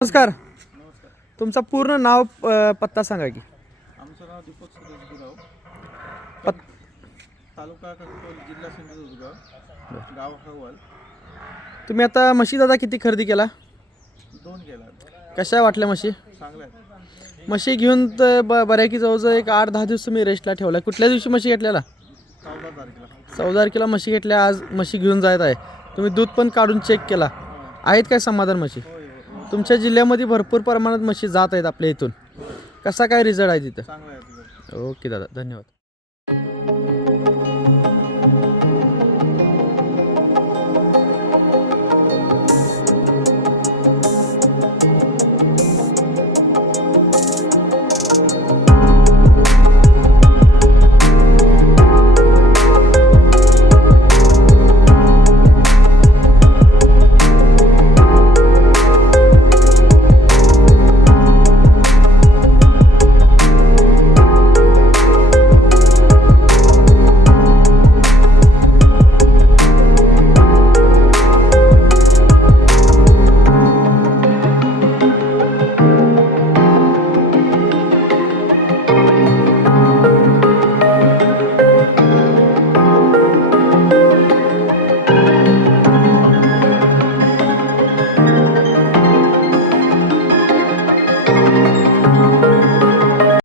नमस्कार. नमस्कार. तुमचा पूर्ण नाव पत्ता सांगा की. आमचं नाव दीपक सुरेश गुराव. पत तालुका कणकवली, जिल्हा सिंधुदुर्ग, गाव हवाल. तुम्ही आता म्हशी दादा किती खरेदी केला? 2 गेला. कशा वाटल्या म्हशी? चांगला आहे. म्हशी घेऊन तर बऱ्याकी जवळजवळ एक 8-10 दिवस तुम्ही रेस्टला ठेवला. कुठल्या दिवशी म्हशी घेतलेला? 14 तारखेला. 14 तारखेला म्हशी घेतल्या. आज म्हशी घेऊन जात आहे. तुम्ही दूध पण काढून चेक केला. आहेत काय समाधान म्हशी? होय होय. तुमच्या जिल्ह्यामध्ये भरपूर प्रमाणात म्हशी जात आहेत आपल्या इथून. कसा काय रिझल्ट आहे तिथं? चांगला आहे तुझं. ओके दादा, धन्यवाद.